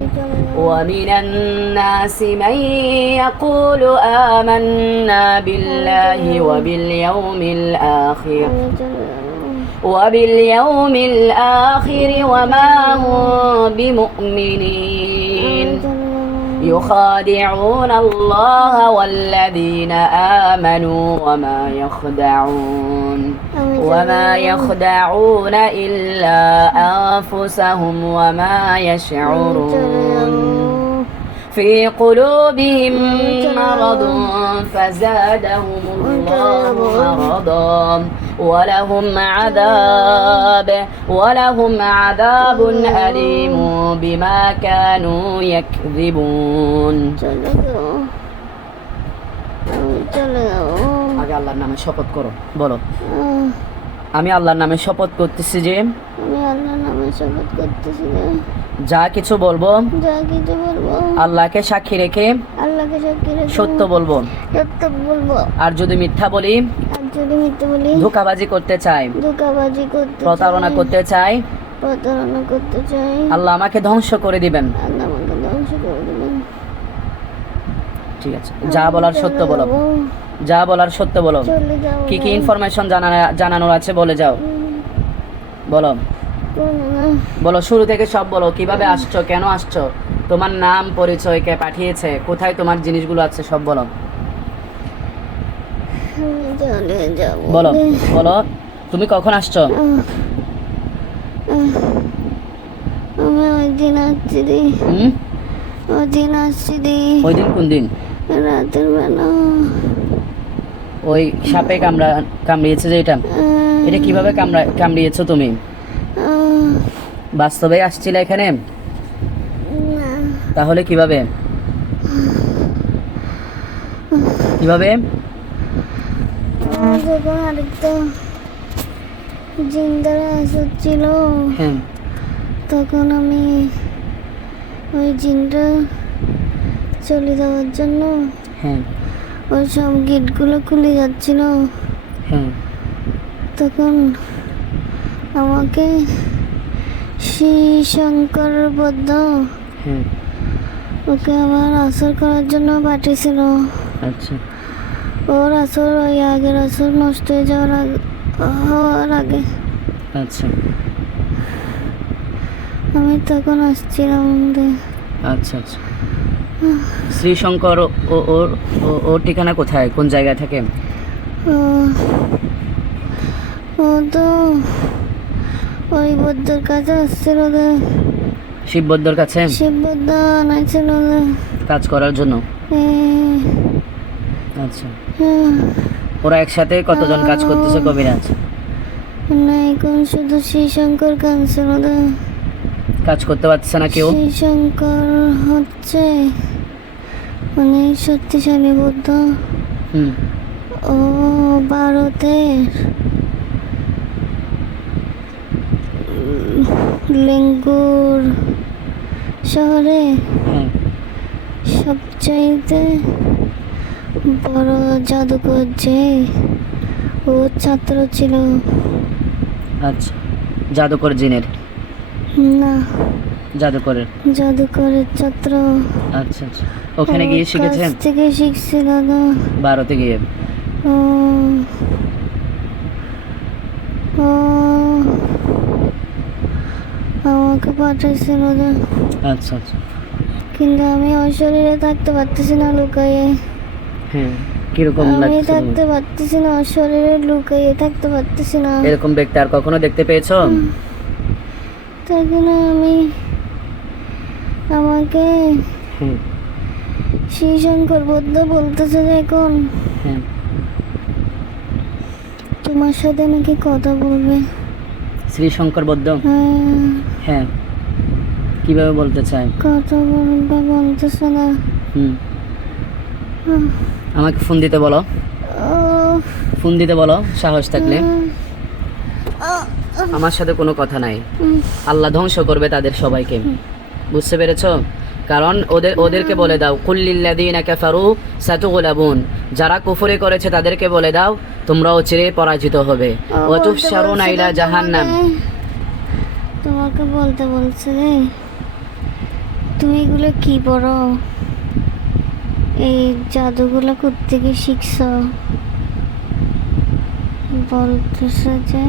ومن الناس من يقول آمنا بالله وباليوم الآخر وما هم بمؤمنين يخادعون الله والذين آمنوا وما يخدعون إلا أنفسهم وما يشعرون في قلوبهم مرض فزادهم الله مرضا ولهم عذاب أليم بما كانوا يكذبون আগে আল্লাহর নামে শপথ করো, বলো আমি আল্লাহর নামে শপথ করতেছি যে যা কিছু বলবো আল্লাহকে সাক্ষী রেখে সত্য বলবো, আর যদি মিথ্যা বলি ধোঁকাবাজি করতে চাই, প্রতারণা করতে চাই, আল্লাহ আমাকে ধ্বংস করে দিবেন। ঠিক আছে, যা বলার সত্য বলো, যা বলার সত্য বলো। কি কি ইনফরমেশন জানানোর আছে বলে যাও, বলো বলো শুরু থেকে সব বলো। কিভাবে আসছো, কেন আসছো, তোমার নাম পরিচয়, কে পাঠিয়েছে, কোথায় তোমার জিনিসগুলো আছে, সব বলো বলো বলো। তুমি কখন আসছো? ওই দিন কোন দিন? রাতের বেলা। ওই সাপে কামড়িয়েছে যে, এটা কিভাবে কামড়িয়েছো তুমি? বাস্তবে আসছিলে এখানে? তাহলে কিভাবে যখন আরেকটা জিন্দারা আসছিল, হ্যাঁ, তখন আমি ওই জিনটা চলে যাওয়ার জন্য হ্যাঁ, ওই সব গেটগুলো খুলে যাচ্ছিল, হ্যাঁ, তখন আমাকে শ্রী শঙ্কর বদ্ধ হ্যাঁ, ওকে আবার আসর করার জন্য পাঠিয়েছিল। আচ্ছা, ওর আসর ওই আগের আসর নষ্ট হয়ে হওয়ার আগে। আচ্ছা, আমি তখন আসছিলাম। আচ্ছা, আচ্ছা। শ্রীশঙ্কর ওর ঠিকানা কোথায়, কোন জায়গায় থাকে? ও তো ওই বৌদ্ধর কাছে আসছিল, শিব বৌদ্ধর কাছে শিব বৌদ্ধ আনাইছিল কাজ করার জন্য। আচ্ছা, ওরা একসাথে কতজন কাজ করতেছে কবিরাজ? না, এখন শুধু শ্রীশঙ্কর কাঁদছিল, কাজ করতে পারছে না কেউ। শ্রীশঙ্কর হচ্ছে মানে শক্তিশালী বৌদ্ধ। ও ভারতের লেঙ্গুর শহরে সবচাইতে বড় জাদুকর, যে ও ছাত্র ছিল। আচ্ছা, জাদুকর জিনের? না, জাদুকরের ছাত্র। আচ্ছা, আচ্ছা। ওখানে গিয়ে শিখেছেন? থেকে শিখছি দাদা, ভারতে গিয়ে। আমাকে পাঠাইছিল। আচ্ছা, আচ্ছা। কিন্তু আমি ওই শরীরে থাকতে পারতেছি না, লুকাইয়ে। হ্যাঁ, কিরকম আমি লাগছে? থাকতে পারতেছি না, ওই শরীরে লুকাইয়ে থাকতে পারতেছি না। এরকম ব্যক্তি আর কখনো দেখতে পেয়েছো? তখন আমাকে শ্রীশঙ্কর বৌদ্ধ বলতেছে যে এখন তোমার সাথে নাকি কথা বলবে। শ্রীশঙ্কর বৌদ্ধ? হ্যাঁ, কিভাবে বলতে চায়? কথা বলবে বলতেছে না। আমাকে ফোন দিতে বলো, সাহস থাকলে। আমার সাথে কোনো কথা নাই, আল্লাহ ধ্বংস করবে তাদের সবাইকে, বুঝতে পেরেছো? কারণ ওদেরকে বলে দাও, কুল্লিল্লাযীনা কাফারু সাতুগলাবুন, যারা কুফরি করেছে তাদেরকে বলে দাও তোমরাও চিরে পরাজিত হবে। ওয়া তুহশারুনা ইলা জাহান্নাম। তোমাকে বলতে বলছে তুমি এগুলো কি পড়ো? এই জাদুগুলো কোত্থেকে শিখছ? বলতেছে যে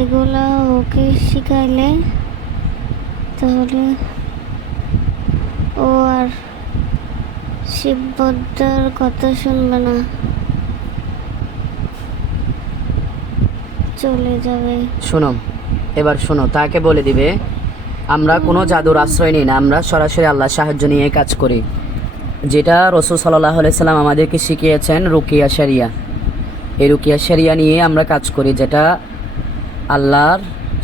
এগুলা ওকে শিখাইলে তাহলে ও আর শিববদ্দার কথা শুনবে না, চলে যাবে। শোনো, এবার শোনো, তাকে বলে দিবে আমরা কোনো জাদুর আশ্রয় নিই না, আমরা সরাসরি আল্লাহর সাহায্য নিয়ে কাজ করি। যেটা রাসূল সাল্লাল্লাহু আলাইহি সাল্লাম আমাদেরকে শিখিয়েছেন, রুকিয়া শরিয়া। এই রুকিয়া শরিয়া নিয়ে আমরা কাজ করি, যেটা আল্লাহর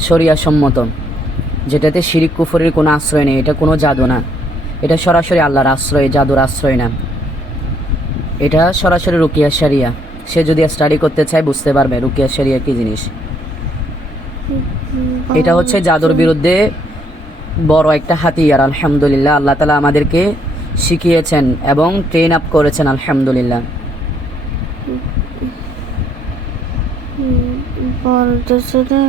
শরিয়া সম্মত, যেটাতে শিরিক কুফরের কোনো আশ্রয় নেই। এটা কোনো জাদু না, এটা সরাসরি আল্লাহর আশ্রয়, জাদুর আশ্রয় না। এটা সরাসরি রুকিয়া শরিয়া। সে যদি স্টাডি করতে চায় বুঝতে পারবে রুকিয়া শরিয়া কী জিনিস। এটা হচ্ছে জাদুর বিরুদ্ধে বড় একটা হাতিয়ার। আলহামদুলিল্লাহ, আল্লাহ তাআলা আমাদেরকে শিখিয়েছেন এবং ট্রেন আপ করেছেন, আলহামদুলিল্লাহ। বলতেছে যে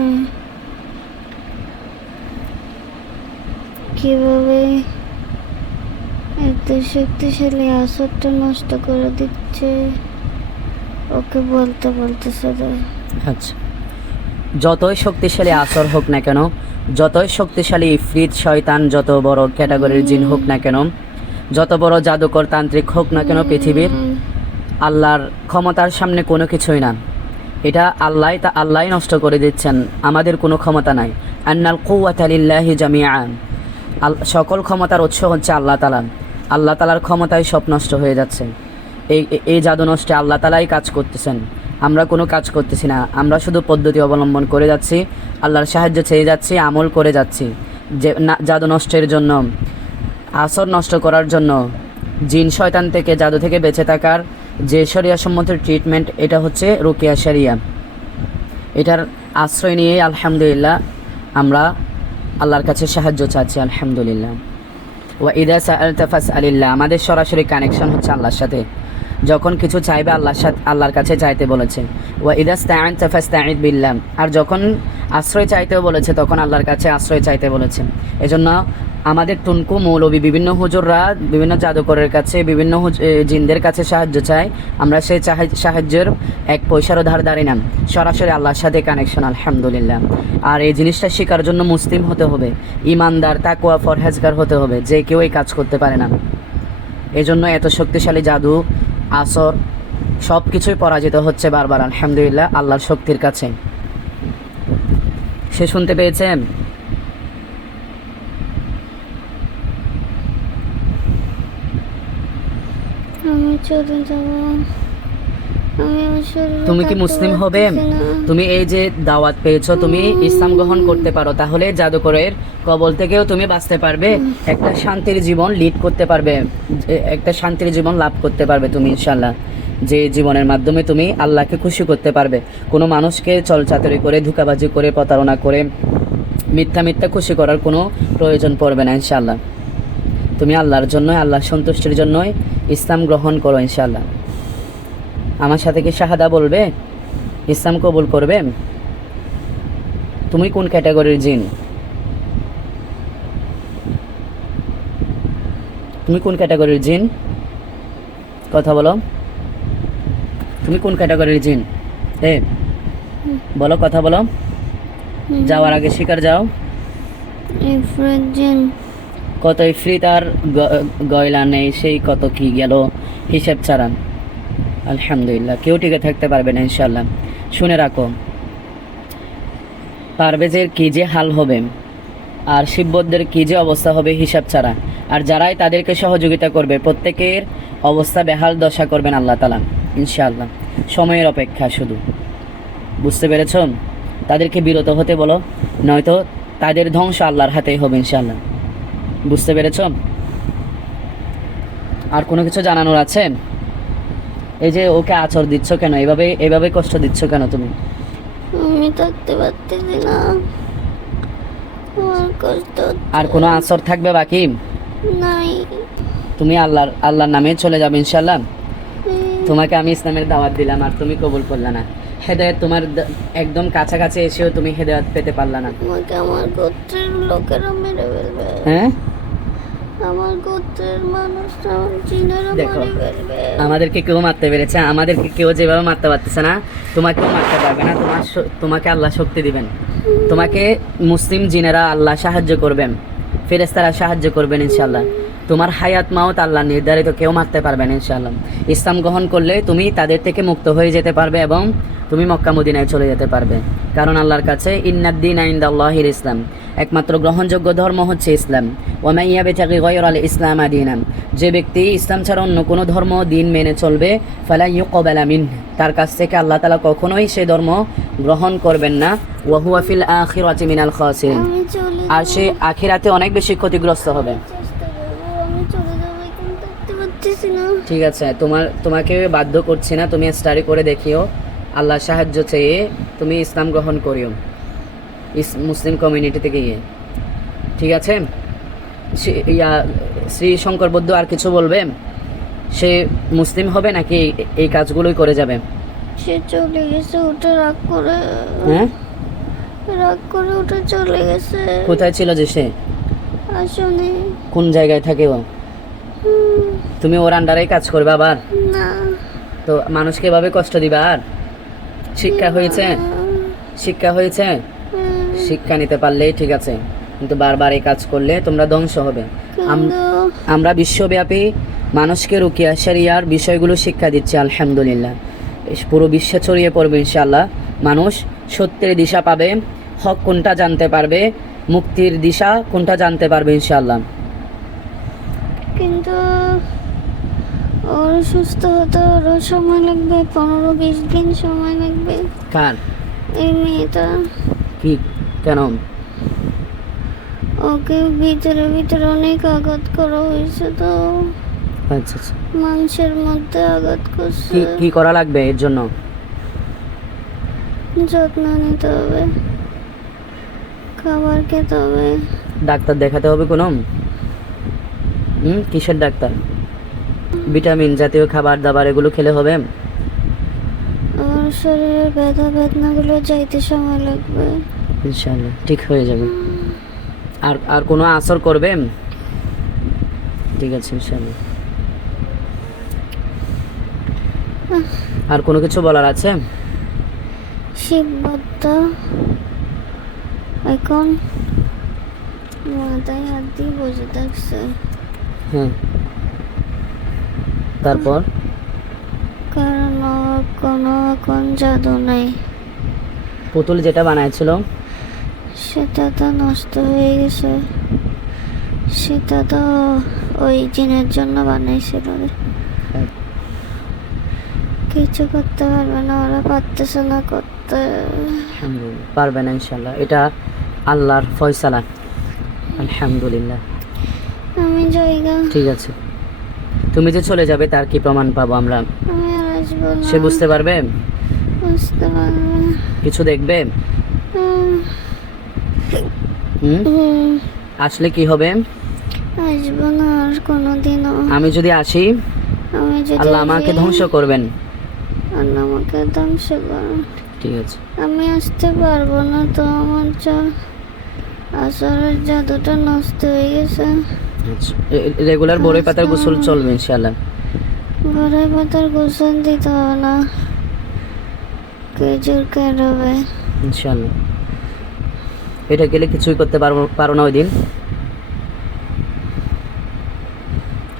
কিভাবে এত শক্তিশালী আসরটা নষ্ট করে দিচ্ছে, ওকে বলতেছে যে আচ্ছা, যতই শক্তিশালী আসর হোক না কেন, যতই শক্তিশালী ইফরিত শয়তান, যত বড় ক্যাটাগরির জিন হোক না কেন, যত বড় জাদুকর তান্ত্রিক হোক না কেন, পৃথিবীর আল্লাহর ক্ষমতার সামনে কোনো কিছুই না। এটা আল্লাহই নষ্ট করে দিচ্ছেন, আমাদের কোনো ক্ষমতা নাই। আন্নাল কুওয়াতা লিল্লাহি জামিআন, সকল ক্ষমতার উৎস হচ্ছে আল্লাহ তাআলা। আল্লাহ তাআলার ক্ষমতায় সব নষ্ট হয়ে যাচ্ছে। এই জাদু নষ্টে আল্লাহ তাআলাই কাজ করতেছেন, আমরা কোনো কাজ করতেছি না। আমরা শুধু পদ্ধতি অবলম্বন করে যাচ্ছি, আল্লাহর সাহায্য চেয়ে যাচ্ছি, আমল করে যাচ্ছি। যে জাদু নষ্টের জন্য, আসর নষ্ট করার জন্য, জিন শয়তান থেকে, জাদু থেকে বেঁচে থাকার যে শরিয়া সম্মত ট্রিটমেন্ট, এটা হচ্ছে রুকিয়া শরিয়া। এটার আশ্রয় নিয়ে আলহামদুলিল্লাহ আমরা আল্লাহর কাছে সাহায্য চাচ্ছি, আলহামদুলিল্লাহ। ওয়া ইদা সাআলতা ফাসআলিল্লাহ, আমাদের সরাসরি কানেকশন হচ্ছে আল্লাহর সাথে। যখন কিছু চাইবে আল্লাহর কাছে চাইতে বলেছে। ওয়া ইদা ইসতাআনতা ফাসতাঈদ বিল্লাহ, আর যখন আশ্রয় চাইতেও বলেছে তখন আল্লাহর কাছে আশ্রয় চাইতে বলেছে। এজন্য আমাদের টুনকু মৌলবী, বিভিন্ন হুজুররা বিভিন্ন জাদুকরের কাছে, বিভিন্ন জিনদের কাছে সাহায্য চায়। আমরা সেই সাহায্যের এক পয়সারও ধার ধারি না, সরাসরি আল্লাহর সাথে কানেকশন, আলহামদুলিল্লাহ। আর এই জিনিসটা শেখার জন্য মুসলিম হতে হবে, ইমানদার, তাকওয়া, পরহেজগার হতে হবে, যে কেউ এই কাজ করতে পারে না। এজন্য এত শক্তিশালী জাদু, আসর সব কিছুই পরাজিত হচ্ছে বারবার, আলহামদুলিল্লাহ, আল্লাহর শক্তির কাছে। সে শুনতে পেয়েছেন? আমি চলে যাব, আমি আমার শরীরে তুমি কি থাকতে মুসলিম হবে? পারতেছি না। তুমি এই যে দাওয়াত পেয়েছো, তুমি ইসলাম গ্রহণ করতে পারো, তাহলে জাদুকরের কবল থেকেও তুমি বাঁচতে পারবে, একটা শান্তির জীবন লিড করতে পারবে, একটা শান্তির জীবন লাভ করতে পারবে তুমি ইনশাল্লাহ। যে জীবনের মাধ্যমে তুমি আল্লাহকে খুশি করতে পারবে, কোনো মানুষকে চলচাতুরি করে, ধোঁকাবাজি করে, প্রতারণা করে, মিথ্যা খুশি করার কোনো প্রয়োজন পড়বে না ইনশাল্লাহ। তুমি আল্লাহর জন্য, আল্লাহর সন্তুষ্টির জন্যই ইসলাম গ্রহণ করো ইনশাল্লাহ। আমার সাথে কি শাহাদা বলবে? ইসলাম কবুল করবে? তুমি কোন ক্যাটাগরির জিন? তুমি কোন ক্যাটাগরির জিন? কথা বলো, তুমি কোন ক্যাটাগরির জিন? বলো, কথা বলো। যাওয়ার আগে শিকার যাও। ইফরিত জিন। কত ইফরিত আর গয়লা নেই, সেই কত কি গেল হিসেব ছাড়া। আলহামদুলিল্লাহ, কেউ টিকে থাকতে পারবে না ইনশাল্লাহ। শুনে রাখো, পারভেজের কী যে হাল হবে, আর শিববদ্দের কী যে অবস্থা হবে হিসাব ছাড়া। আর যারাই তাদেরকে সহযোগিতা করবে, প্রত্যেকের অবস্থা বেহাল দশা করবেন আল্লাহ তাআলা ইনশাআল্লাহ। সময়ের অপেক্ষা শুধু, বুঝতে পেরেছ? তাদেরকে বিরত হতে বলো, নয়তো তাদের ধ্বংস আল্লাহর হাতেই হবে ইনশাআল্লাহ। বুঝতে পেরেছ? আর কোনো কিছু জানানোর আছে? এই যে ওকে আচর দিচ্ছ কেন, এভাবে কষ্ট দিচ্ছ কেন তুমি? আমি থাকতে পারতেছি না, আমার কষ্ট হচ্ছে। আর কোনো আচর থাকবে বাকি নাই। তুমি আল্লাহর নামে চলে যাবে ইনশাআল্লাহ। তোমাকে আমি ইসলামের দাওয়াত দিলাম আর তুমি কবুল করলে না। হেদায়েত তোমার একদম কাছাকাছি এসেও তুমি হেদায়েত পেতে পারলা না। আমাকে আমার গোত্রের লোকেরা মেরে ফেলবে। হ্যাঁ আমার গোত্রের মানুষ আমার জিনেরা দেখো, মারি ফেলবে। আমাদেরকে কেউ মারতে পেরেছে, আমাদেরকে কেউ যেভাবে মারতে পারতেছে না, তোমাকেও মারতে পারবে না। তোমাকে আল্লাহ শক্তি দিবেন, তোমাকে মুসলিম জিনেরা আল্লাহ সাহায্য করবেন, ফেরেশতারা সাহায্য করবেন ইনশাআল্লাহ। তোমার হায়াত মাউত আল্লাহ নির্ধারিত, কেউ মারতে পারবে না ইনশাআল্লাহ। ইসলাম গ্রহণ করলে তুমি তাদের থেকে মুক্ত হয়ে যেতে পারবে এবং তুমি মক্কা মদিনায় চলে যেতে পারবে। কারণ আল্লাহর কাছে ইন্নাদ-দীনা ইনদাল্লাহিল ইসলাম, একমাত্র গ্রহণযোগ্য ধর্ম হচ্ছে ইসলাম। ওয়া মান ইয়াবতাগি গায়রাল ইসলাম দীনান, যে ব্যক্তি ইসলাম ছাড়া অন্য কোনো ধর্ম দিন মেনে চলবে, ফালা ইউকবালা মিন, তার কাছ থেকে আল্লাহ তাআলা কখনোই সেই ধর্ম গ্রহণ করবেন না। ওয়া হুয়া ফিল আখিরাতি মিনাল খাসিরিন, আমি চলে আর সে আখিরাতে অনেক বেশি ক্ষতিগ্রস্ত হবে। চেষ্টা করবো, আমি চলে যাবো, কিন্তু থাকতে পারতেছি না। ঠিক আছে, তোমাকে বাধ্য করছি না, তুমি স্টাডি করে দেখিও, আল্লাহ সাহায্য চেয়ে তুমি ইসলাম গ্রহণ করিও মুসলিম কমিউনিটিতে গিয়ে। ঠিক আছে, শ্রী শঙ্কর বৌদ্ধ আর কিছু বলবে? সে মুসলিম হবে নাকি এই কাজগুলোই করে যাবে? সে চলে গেছে, ওটা রাগ করে, হ্যাঁ, রাগ করে ওটা চলে গেছে। কোথায় ছিল যে সে? আসলে কোন জায়গায় থাকে ও? তুমি ওর আন্ডারেই কাজ করবে আবার? না, তো মানুষকে এভাবে কষ্ট দিবা? আর শিক্ষা হয়েছে, শিক্ষা হয়েছে, শিক্ষা নিতে পারলেই ঠিক আছে, কিন্তু বারবার এই কাজ করলে তোমরা ধ্বংস হবে। কিন্তু আমরা বিশ্বব্যাপী মানুষকে রুকিয়া শরিয়ার বিষয়গুলো শিক্ষা দিচ্ছি আলহামদুলিল্লাহ। পুরো বিশ্বে ছড়িয়ে পড়বে ইনশাআল্লাহ। মানুষ সত্যের দিশা পাবে, হক কোনটা জানতে পারবে, মুক্তির দিশা কোনটা জানতে পারবে ইনশাআল্লাহ। কিন্তু ওর সুস্থ হতে আরও সময় লাগবে, 15-20 দিন সময় লাগবে। কার? এই মেয়েটা, কি? কেন? ওকে ভিতরে ভিতরে অনেক আঘাত করা হয়েছে, তো আচ্ছা আচ্ছা, মাংসের মধ্যে আঘাত করছে। কি কি করা লাগবে এর জন্য? যত্ন নিতে হবে, খাবার খেতে হবে। ডাক্তার দেখাতে হবে কোনো? কিসের ডাক্তার? ভিটামিন জাতীয় খাবার দাবার এগুলো খেলে হবে? ওর শরীরের ব্যথা বেদনাগুলো যাইতে সময় লাগবে। ইনশাআল্লাহ ঠিক হয়ে যাবে। আর আর কোনো আসর করবে? ঠিক আছে ইনশাআল্লাহ। আর কোনো কিছু বলার আছে? শিববদ্ধ এখন মাথায় হাত দিয়ে বসে থাকছে, হ্যাঁ, তারপর? কারণ ওর কোনো এখন জাদু নেই, পুতুল যেটা বানাইছিল সেটা তো নষ্ট হয়ে গেছে। সেটা তো ওই জিনের জন্য বানাইছিল রে। কিছু করতে পারবে না, ওরা পারতেছে না করতে। পারবে না ইনশাআল্লাহ, এটা আল্লাহর ফয়সালা। আলহামদুলিল্লাহ। আমি জায়গা, ঠিক আছে, তুমি যে চলে যাবে তার কি প্রমাণ পাবো আমরা? আমি আর আসবো না। সে বুঝতে পারবে? বুঝতে পারবে। কিছু দেখবে? হুম, আসলে কি হবে? আসবো না আর কোনোদিনও। আমি যদি আসি আমি যদি আল্লাহ আমাকে আসি, ধ্বংস করবেন। আল্লাহ আমাকে ধ্বংস করুন। ঠিক আছে, আমি আসতে পারবো না, তো আমার আসরের জাদুটা নষ্ট হয়ে গেছে। আচ্ছা, রেগুলার বড়ই পাতার গোসল চলবে ইনশাআল্লাহ। বড়াই পাতার গোসল দিতে হবে না, খেজুর কেটবে। ইনশাআল্লাহ। এটা গেলে কিছুই করতে পারো না ওই দিন।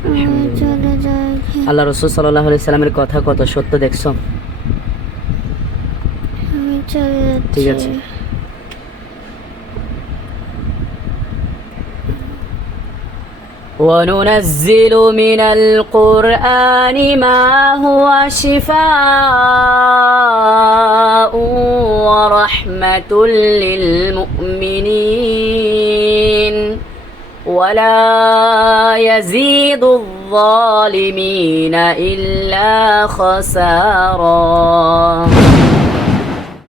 আমি চলে যাই। আল্লাহ রাসূল সাল্লাল্লাহু আলাইহি সাল্লামের কথা কত সত্য দেখছো? আমি চলে যাচ্ছি। ঠিক আছে। وننزل من القرآن ما هو شفاء ورحمة للمؤمنين ولا يزيد الظالمين إلا خسارا.